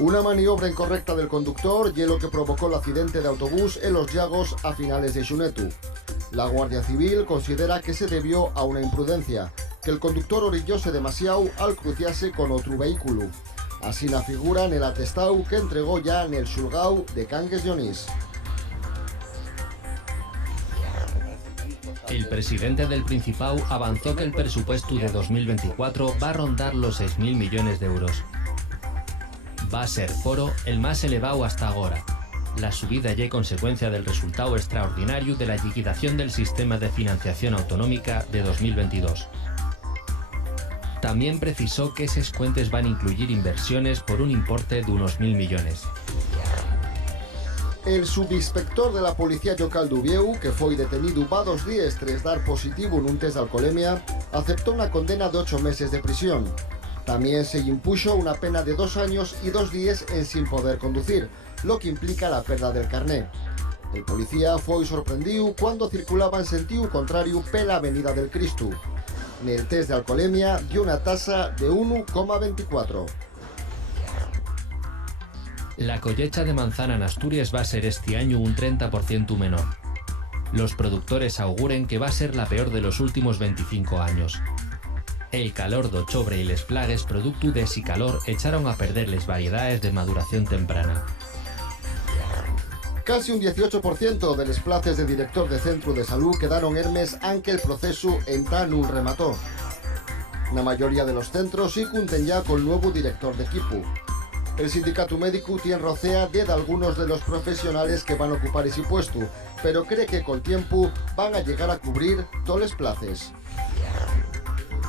Una maniobra incorrecta del conductor y lo que provocó el accidente de autobús en Los Llagos a finales de Xunetu. La Guardia Civil considera que se debió a una imprudencia, que el conductor orillóse demasiado al cruciarse con otro vehículo. Así la figura en el atestado que entregó ya en el xulgau de Cangues de Onís. El presidente del Principau avanzó que el presupuesto de 2024 va a rondar los 6.000 millones de euros. Va a ser foro el más elevado hasta ahora. La subida ya es consecuencia del resultado extraordinario de la liquidación del sistema de financiación autonómica de 2022. También precisó que esos cuentes van a incluir inversiones por un importe de unos 1.000 millones. El subinspector de la Policía Local d'Ubieu, que fue detenido va 2 días tras dar positivo en un test de alcoholemia, aceptó una condena de 8 meses de prisión. También se impuso una pena de 2 años y 2 días en sin poder conducir, lo que implica la pérdida del carné. El policía fue sorprendido cuando circulaba en sentido contrario pela Avenida del Cristo. En el test de alcoholemia dio una tasa de 1,24. La cosecha de manzana en Asturias va a ser este año un 30% menor. Los productores auguren que va a ser la peor de los últimos 25 años. El calor d'octubre y les plagues producto de ese calor echaron a perder las variedades de maduración temprana. Casi un 18% de los places de director de centro de salud quedaron hermes aunque el proceso entra no remató. La mayoría de los centros sí cuenten ya con nuevo director de equipo. El sindicato médico tiene rocea de algunos de los profesionales que van a ocupar ese puesto, pero cree que con tiempo van a llegar a cubrir todos los places.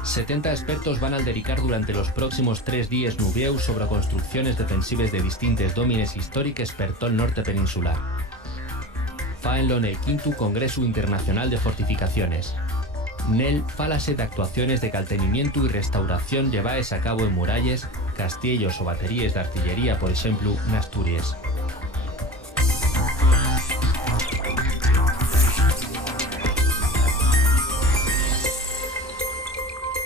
70 expertos van a dedicar durante los próximos 3 días Nubieu sobre construcciones defensivas de distintas dòmines històriques per tot el norte peninsular. Faenlo en el 5º Congreso Internacional de Fortificaciones. Nel fálase de actuaciones de caltenimiento y restauración llevadas a cabo en muralles, castillos o baterías de artillería, por ejemplo, en Asturias.